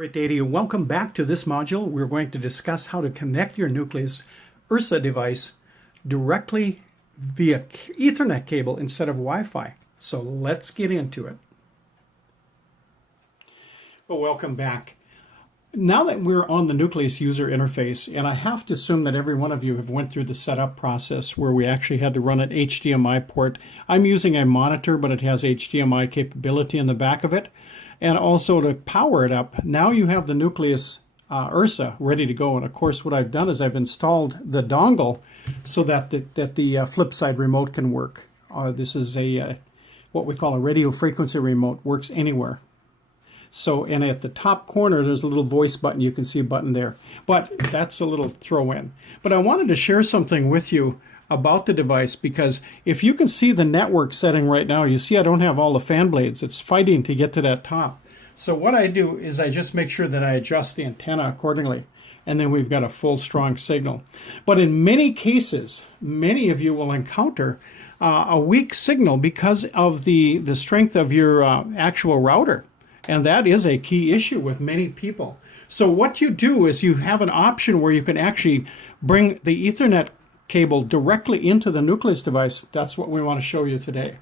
Great day to you. Welcome back to this module. We're going to discuss how to connect your Nuclius URSA device directly via Ethernet cable instead of Wi-Fi. So let's get into it. Well, welcome back. Now that we're on the Nuclius user interface, and I have to assume that every one of you have went through the setup process where we actually had to run an HDMI port. I'm using a monitor, but it has HDMI capability in the back of it. And also to power it up, now you have the Nuclius URSA ready to go. And of course, what I've done is I've installed the dongle so that the flip side remote can work. This is what we call a radio frequency remote, works anywhere. So, and at the top corner, there's a little voice button. You can see a button there, but that's a little throw in. But I wanted to share something with you about the device, because if you can see the network setting right now, you see I don't have all the fan blades. It's fighting to get to that top. So what I do is I just make sure that I adjust the antenna accordingly, and then we've got a full strong signal. But in many cases, many of you will encounter a weak signal because of the strength of your actual router. And that is a key issue with many people. So what you do is you have an option where you can actually bring the Ethernet cable directly into the Nuclius device. That's what we want to show you today.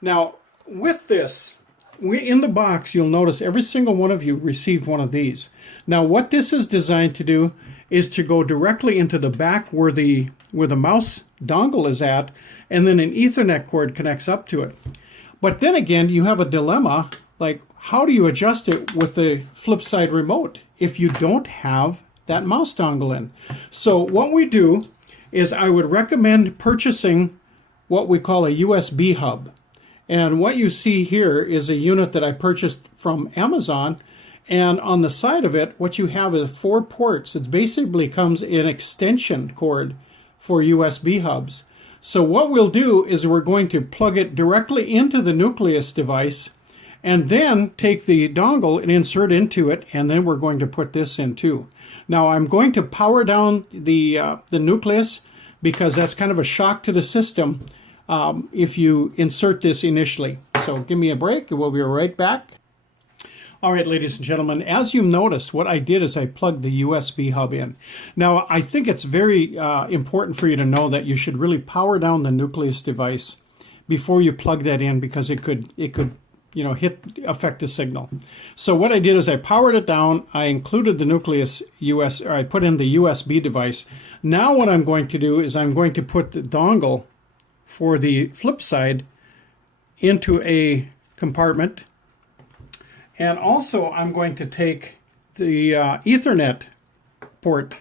Now, with this, in the box, you'll notice every single one of you received one of these. Now, what this is designed to do is to go directly into the back where the mouse dongle is at, and then an Ethernet cord connects up to it. But then again, you have a dilemma, like how do you adjust it with the flip side remote if you don't have that mouse dongle in? So what we do is I would recommend purchasing what we call a USB hub. And what you see here is a unit that I purchased from Amazon. And on the side of it, what you have is 4 ports. It basically comes in extension cord for USB hubs. So what we'll do is we're going to plug it directly into the Nuclius device and then take the dongle and insert into it, and then we're going to put this in too. Now I'm going to power down the Nuclius because that's kind of a shock to the system if you insert this initially. So give me a break and we'll be right back. All right, ladies and gentlemen, as you notice, what I did is I plugged the USB hub in. Now I think it's very important for you to know that you should really power down the Nuclius device before you plug that in, because it could affect the signal. So what I did is I powered it down. I included the Nuclius I put in the USB device. Now what I'm going to do is I'm going to put the dongle for the flip side into a compartment. And also I'm going to take the Ethernet port,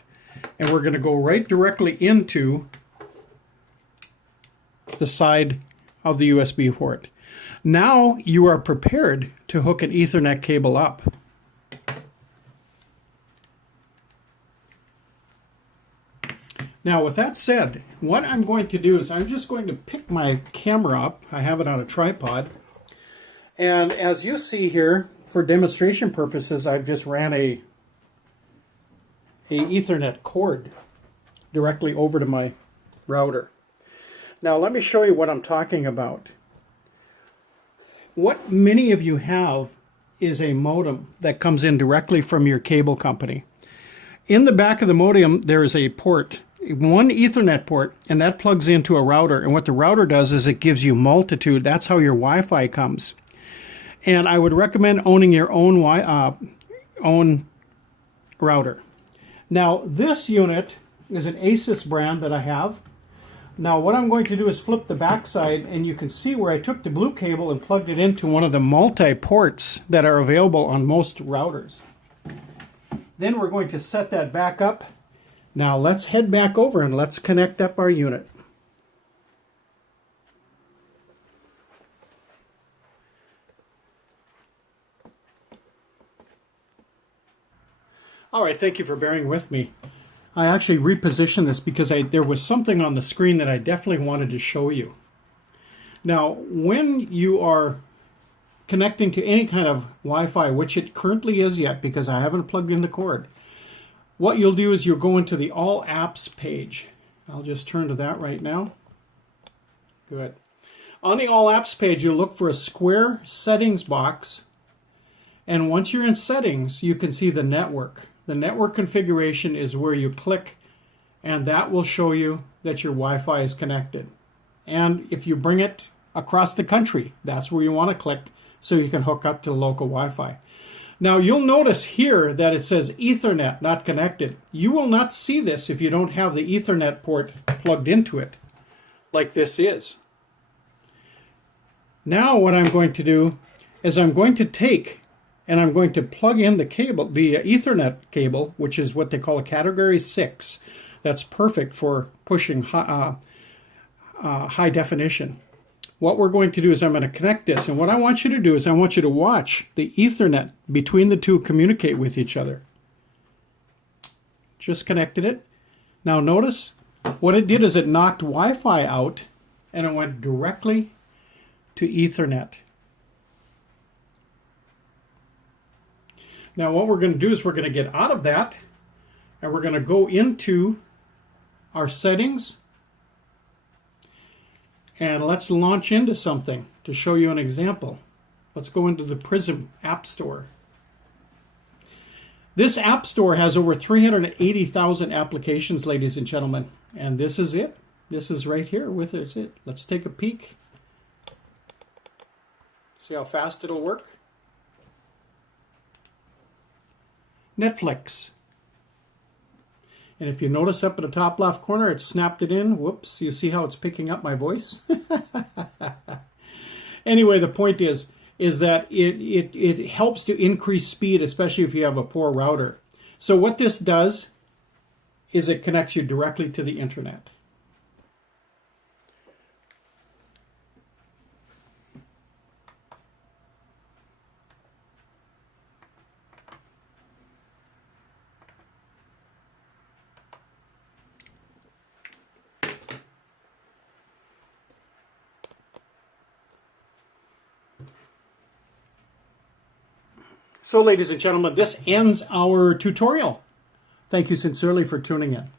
and we're going to go right directly into the side of the USB port. Now you are prepared to hook an Ethernet cable up. Now with that said, what I'm going to do is I'm just going to pick my camera up. I have it on a tripod. And as you see here, for demonstration purposes, I've just ran a Ethernet cord directly over to my router. Now let me show you what I'm talking about. What many of you have is a modem that comes in directly from your cable company. In the back of the modem, there is a port, one Ethernet port, and that plugs into a router. And what the router does is it gives you multitude. That's how your Wi-Fi comes. And I would recommend owning your own router. Now, this unit is an Asus brand that I have. Now what I'm going to do is flip the back side, and you can see where I took the blue cable and plugged it into one of the multi-ports that are available on most routers. Then we're going to set that back up. Now let's head back over and let's connect up our unit. All right, thank you for bearing with me. I actually repositioned this because there was something on the screen that I definitely wanted to show you. Now, when you are connecting to any kind of Wi-Fi, which it currently is yet because I haven't plugged in the cord, what you'll do is you'll go into the All Apps page. I'll just turn to that right now. Good. On the All Apps page, you'll look for a square settings box, And once you're in settings, you can see the network. The network configuration is where you click, and that will show you that your Wi-Fi is connected. And if you bring it across the country, that's where you want to click so you can hook up to local Wi-Fi. Now you'll notice here that it says Ethernet not connected. You will not see this if you don't have the Ethernet port plugged into it, like this is. Now what I'm going to do is I'm going to take and I'm going to plug in the cable, the Ethernet cable, which is what they call a category 6. That's perfect for pushing high definition. What we're going to do is I'm going to connect this, and what I want you to do is I want you to watch the Ethernet between the two communicate with each other. Just connected it. Now notice what it did is it knocked Wi-Fi out and it went directly to Ethernet. Now what we're going to do is we're going to get out of that and we're going to go into our settings and let's launch into something to show you an example. Let's go into the Prism App Store. This App Store has over 380,000 applications, ladies and gentlemen, and this is it. This is right here with it. Let's take a peek. See how fast it'll work. Netflix. And if you notice up in the top left corner, it snapped it in. Whoops, you see how it's picking up my voice? Anyway, the point is that it helps to increase speed, especially if you have a poor router. So what this does is it connects you directly to the internet. So, ladies and gentlemen, this ends our tutorial. Thank you sincerely for tuning in.